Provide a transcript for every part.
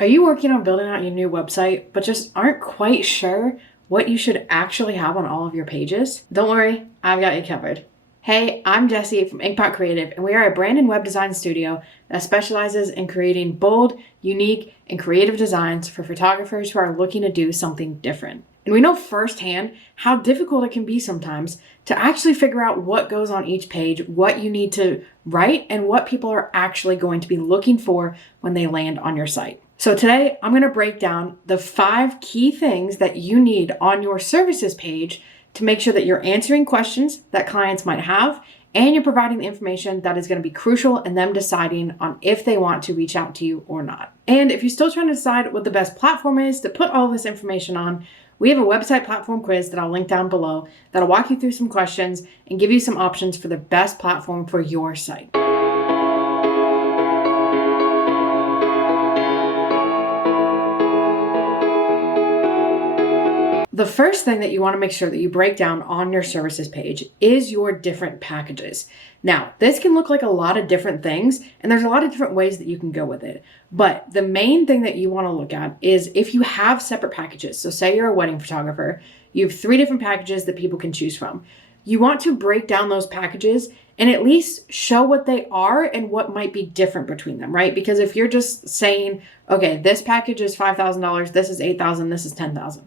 Are you working on building out your new website, but just aren't quite sure what you should actually have on all of your pages? Don't worry, I've got you covered. Hey, I'm Jessie from Inkpot Creative, and we are a brand and web design studio that specializes in creating bold, unique, and creative designs for photographers who are looking to do something different. And we know firsthand how difficult it can be sometimes to actually figure out what goes on each page, what you need to write, and what people are actually going to be looking for when they land on your site. So today I'm going to break down the 5 key things that you need on your services page to make sure that you're answering questions that clients might have and you're providing the information that is going to be crucial in them deciding on if they want to reach out to you or not. And if you're still trying to decide what the best platform is to put all this information on, we have a website platform quiz that I'll link down below that'll walk you through some questions and give you some options for the best platform for your site. The first thing that you want to make sure that you break down on your services page is your different packages. Now, this can look like a lot of different things, and there's a lot of different ways that you can go with it. But the main thing that you want to look at is if you have separate packages. So say you're a wedding photographer, you have 3 different packages that people can choose from. You want to break down those packages and at least show what they are and what might be different between them, right? Because if you're just saying, okay, this package is $5,000, this is $8,000, this is $10,000.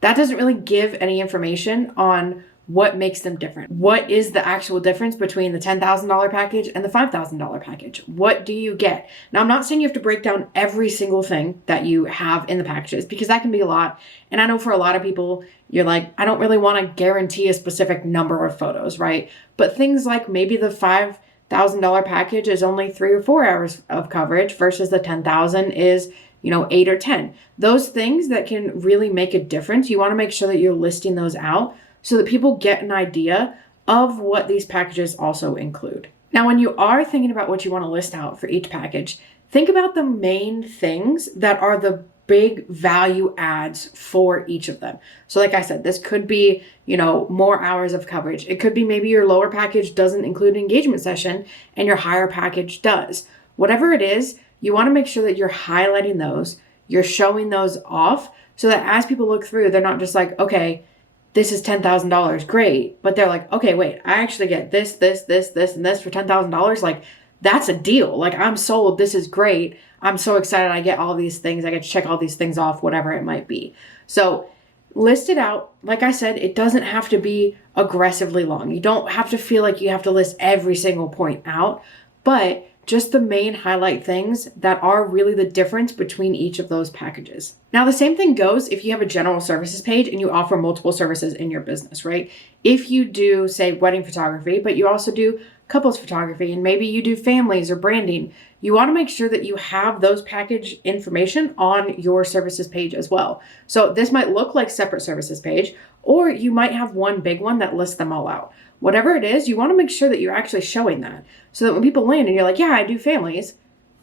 That doesn't really give any information on what makes them different. What is the actual difference between the $10,000 package and the $5,000 package? What do you get? Now, I'm not saying you have to break down every single thing that you have in the packages because that can be a lot. And I know for a lot of people, you're like, I don't really want to guarantee a specific number of photos, right? But things like maybe the $5,000 package is only 3 or 4 hours of coverage versus the 10,000 is 8 or 10. Those things that can really make a difference, you want to make sure that you're listing those out so that people get an idea of what these packages also include. Now, when you are thinking about what you want to list out for each package, think about the main things that are the big value adds for each of them. So like I said, this could be, more hours of coverage. It could be maybe your lower package doesn't include an engagement session and your higher package does. Whatever it is, you want to make sure that you're highlighting those, you're showing those off so that as people look through, they're not just like, okay, this is $10,000, great. But they're like, okay, wait, I actually get this, and this for $10,000. Like, that's a deal. Like, I'm sold. This is great. I'm so excited. I get all these things. I get to check all these things off, whatever it might be. So list it out. Like I said, it doesn't have to be aggressively long. You don't have to feel like you have to list every single point out, but just the main highlight things that are really the difference between each of those packages. Now, the same thing goes if you have a general services page and you offer multiple services in your business, right? If you do, say, wedding photography, but you also do couples photography, and maybe you do families or branding, you want to make sure that you have those package information on your services page as well. So this might look like separate services page, or you might have one big one that lists them all out. Whatever it is, you want to make sure that you're actually showing that so that when people land and you're like, yeah, I do families,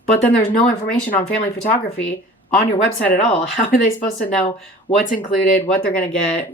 but then there's no information on family photography on your website at all. How are they supposed to know what's included, what they're going to get,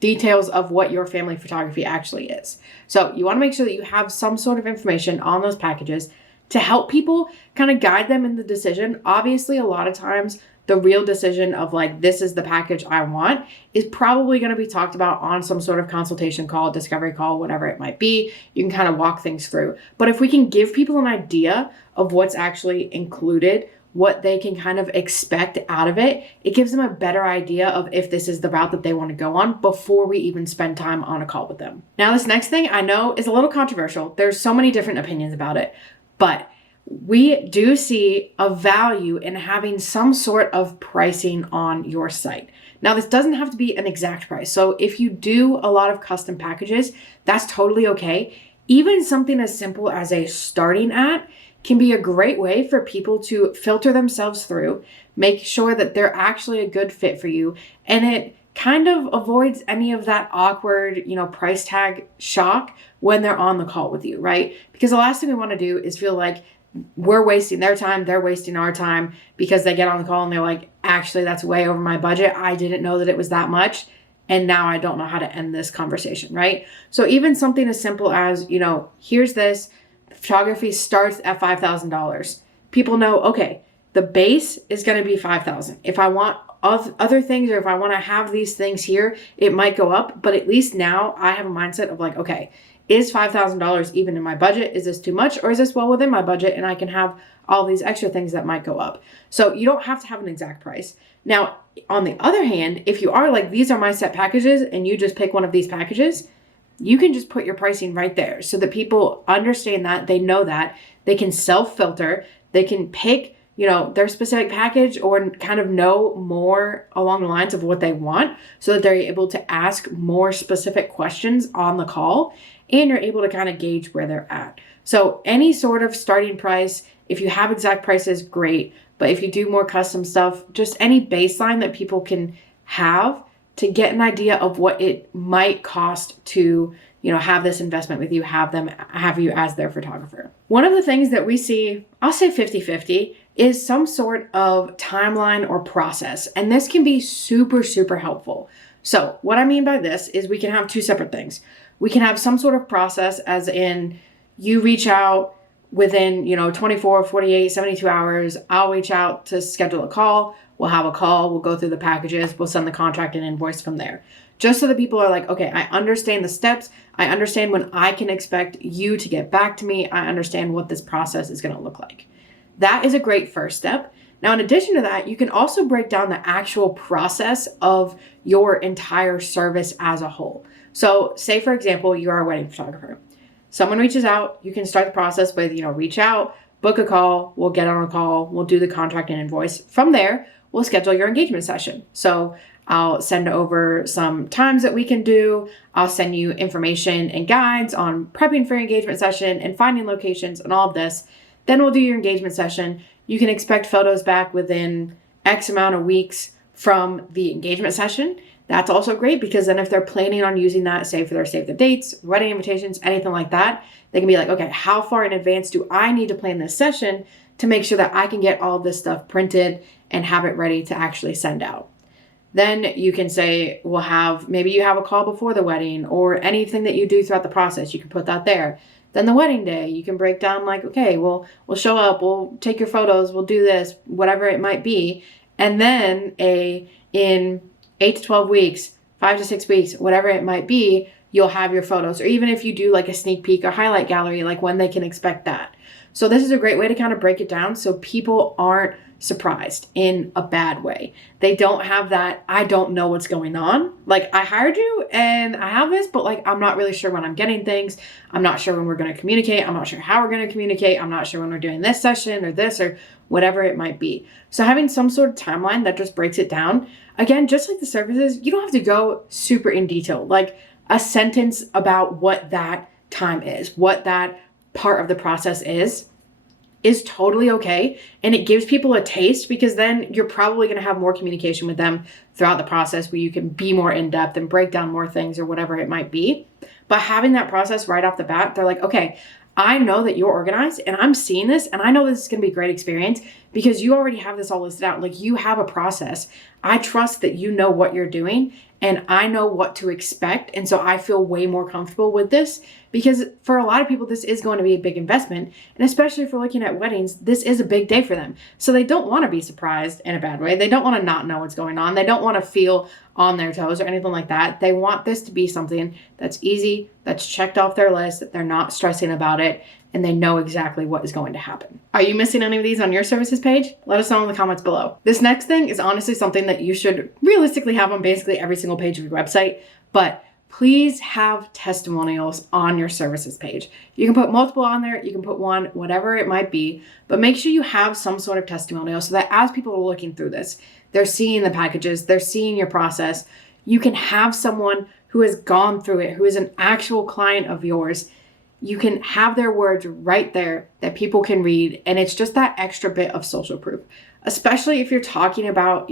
details of what your family photography actually is? So you want to make sure that you have some sort of information on those packages to help people kind of guide them in the decision. Obviously, a lot of times the real decision of like, this is the package I want is probably going to be talked about on some sort of consultation call, discovery call, whatever it might be. You can kind of walk things through. But if we can give people an idea of what's actually included, what they can kind of expect out of it, it gives them a better idea of if this is the route that they want to go on before we even spend time on a call with them. Now, this next thing I know is a little controversial. There's so many different opinions about it, but we do see a value in having some sort of pricing on your site. Now, this doesn't have to be an exact price. So if you do a lot of custom packages, that's totally okay. Even something as simple as a starting at can be a great way for people to filter themselves through, make sure that they're actually a good fit for you. And it kind of avoids any of that awkward, price tag shock when they're on the call with you, right? Because the last thing we want to do is feel like we're wasting their time, they're wasting our time because they get on the call and they're like, actually, that's way over my budget. I didn't know that it was that much. And now I don't know how to end this conversation, right? So even something as simple as, here's this, photography starts at $5,000. People know, okay, the base is going to be $5,000. If I want other things, or if I want to have these things here, it might go up, but at least now I have a mindset of like, okay, is $5,000 even in my budget? Is this too much, or is this well within my budget and I can have all these extra things that might go up? So you don't have to have an exact price. Now, on the other hand, if you are like, these are my set packages, and you just pick one of these packages, you can just put your pricing right there so that people understand that, they know that, they can self-filter, they can pick, their specific package, or kind of know more along the lines of what they want, so that they're able to ask more specific questions on the call, and you're able to kind of gauge where they're at. So any sort of starting price, if you have exact prices, great. But if you do more custom stuff, just any baseline that people can have to get an idea of what it might cost to, have this investment with you, have you as their photographer. One of the things that we see, I'll say 50-50, is some sort of timeline or process. And this can be super, super helpful. So what I mean by this is we can have two separate things. We can have some sort of process, as in you reach out within, 24, 48, 72 hours. I'll reach out to schedule a call. We'll have a call. We'll go through the packages. We'll send the contract and invoice from there. Just so that people are like, okay, I understand the steps. I understand when I can expect you to get back to me. I understand what this process is going to look like. That is a great first step. Now, in addition to that, you can also break down the actual process of your entire service as a whole. So say, for example, you are a wedding photographer. Someone reaches out, you can start the process with, reach out, book a call, we'll get on a call, we'll do the contract and invoice. From there, we'll schedule your engagement session. So I'll send over some times that we can do. I'll send you information and guides on prepping for your engagement session and finding locations and all of this. Then we'll do your engagement session. You can expect photos back within X amount of weeks from the engagement session. That's also great, because then if they're planning on using that, say for their save the dates, wedding invitations, anything like that, they can be like, okay, how far in advance do I need to plan this session to make sure that I can get all this stuff printed and have it ready to actually send out? Then you can say, maybe you have a call before the wedding, or anything that you do throughout the process, you can put that there. Then the wedding day, you can break down like, okay, we'll show up, we'll take your photos, we'll do this, whatever it might be. And then in 8 to 12 weeks, 5 to 6 weeks, whatever it might be, you'll have your photos. Or even if you do like a sneak peek or highlight gallery, like when they can expect that. So this is a great way to kind of break it down so people aren't surprised in a bad way. They don't have that, I don't know what's going on. Like, I hired you and I have this, but like, I'm not really sure when I'm getting things. I'm not sure when we're going to communicate. I'm not sure how we're going to communicate. I'm not sure when we're doing this session or this or whatever it might be. So having some sort of timeline that just breaks it down. Again, just like the services, you don't have to go super in detail, like a sentence about what that time is, what that part of the process is totally okay. And it gives people a taste, because then you're probably going to have more communication with them throughout the process, where you can be more in depth and break down more things or whatever it might be. But having that process right off the bat, they're like, okay, I know that you're organized and I'm seeing this, and I know this is going to be a great experience because you already have this all listed out. Like, you have a process. I trust that you know what you're doing and I know what to expect. And so I feel way more comfortable with this, because for a lot of people, this is going to be a big investment. And especially if we're looking at weddings, this is a big day for them. So they don't want to be surprised in a bad way. They don't want to not know what's going on. They don't want to feel on their toes or anything like that. They want this to be something that's easy, that's checked off their list, that they're not stressing about it, and they know exactly what is going to happen. Are you missing any of these on your services page? Let us know in the comments below. This next thing is honestly something that you should realistically have on basically every single page of your website, but please have testimonials on your services page. You can put multiple on there, you can put one, whatever it might be, but make sure you have some sort of testimonial so that as people are looking through this, they're seeing the packages, they're seeing your process. You can have someone who has gone through it, who is an actual client of yours. You can have their words right there that people can read. And it's just that extra bit of social proof, especially if you're talking about,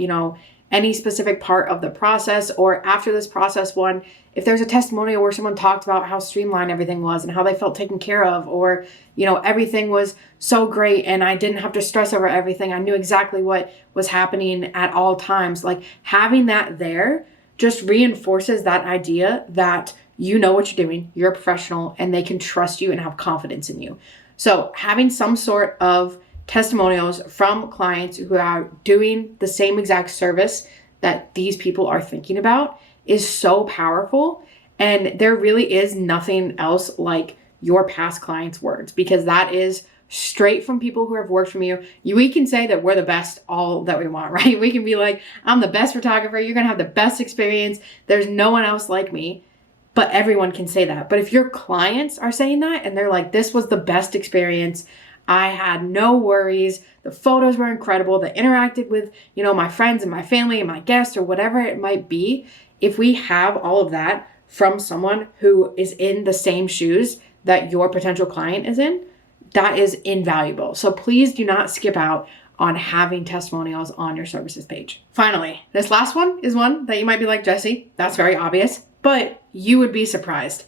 any specific part of the process, or after this process one, if there's a testimonial where someone talked about how streamlined everything was and how they felt taken care of, or, everything was so great and I didn't have to stress over everything. I knew exactly what was happening at all times. Like, having that there just reinforces that idea that you know what you're doing, you're a professional, and they can trust you and have confidence in you. So having some sort of testimonials from clients who are doing the same exact service that these people are thinking about is so powerful. And there really is nothing else like your past clients' words, because that is straight from people who have worked for you. We can say that we're the best all that we want, right? We can be like, I'm the best photographer. You're going to have the best experience. There's no one else like me. But everyone can say that. But if your clients are saying that and they're like, this was the best experience, I had no worries, the photos were incredible, they interacted with, my friends and my family and my guests or whatever it might be. If we have all of that from someone who is in the same shoes that your potential client is in, that is invaluable. So please do not skip out on having testimonials on your services page. Finally, this last one is one that you might be like, Jesse, that's very obvious, but you would be surprised.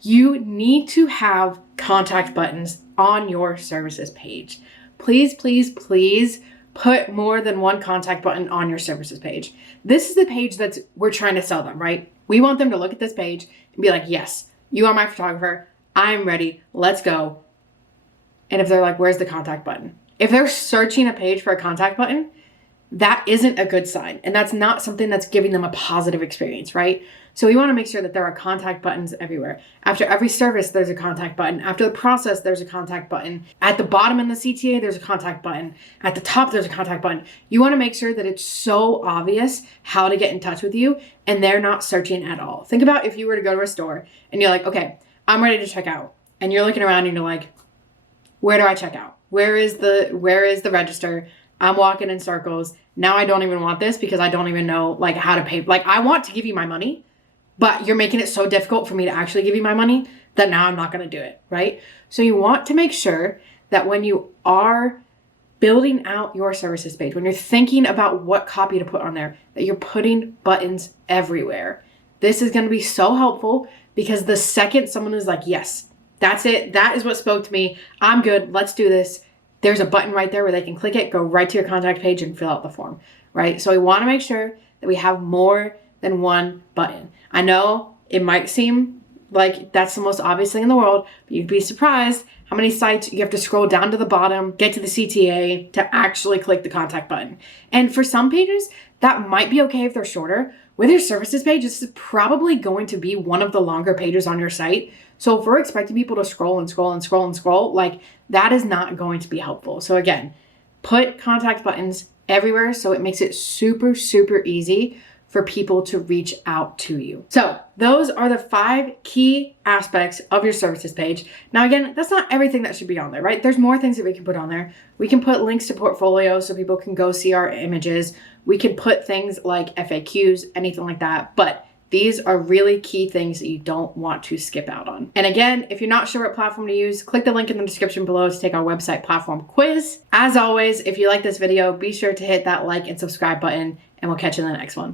You need to have contact buttons on your services page. Please, please, please put more than one contact button on your services page. This is the page we're trying to sell them, right? We want them to look at this page and be like, yes, you are my photographer. I'm ready. Let's go. And if they're like, where's the contact button? If they're searching a page for a contact button, that isn't a good sign. And that's not something that's giving them a positive experience, right? So we want to make sure that there are contact buttons everywhere. After every service, there's a contact button. After the process, there's a contact button. At the bottom in the CTA, there's a contact button. At the top, there's a contact button. You want to make sure that it's so obvious how to get in touch with you and they're not searching at all. Think about if you were to go to a store and you're like, okay, I'm ready to check out. And you're looking around and you're like, where do I check out? Where is the register? I'm walking in circles. Now I don't even want this because I don't even know how to pay. I want to give you my money, but you're making it so difficult for me to actually give you my money that now I'm not going to do it, right? So you want to make sure that when you are building out your services page, when you're thinking about what copy to put on there, that you're putting buttons everywhere. This is going to be so helpful because the second someone is like, yes, that's it. That is what spoke to me. I'm good. Let's do this. There's a button right there where they can click it, go right to your contact page and fill out the form, right? So we want to make sure that we have more than one button. I know it might seem like that's the most obvious thing in the world, but you'd be surprised how many sites you have to scroll down to the bottom, get to the CTA to actually click the contact button. And for some pages, that might be okay if they're shorter. With your services page, this is probably going to be one of the longer pages on your site. So if we're expecting people to scroll and scroll and scroll and scroll, that is not going to be helpful. So again, put contact buttons everywhere so it makes it super, super easy for people to reach out to you. So those are the 5 key aspects of your services page. Now, again, that's not everything that should be on there, right? There's more things that we can put on there. We can put links to portfolios so people can go see our images. We can put things like FAQs, anything like that. But these are really key things that you don't want to skip out on. And again, if you're not sure what platform to use, click the link in the description below to take our website platform quiz. As always, if you like this video, be sure to hit that like and subscribe button, and we'll catch you in the next one.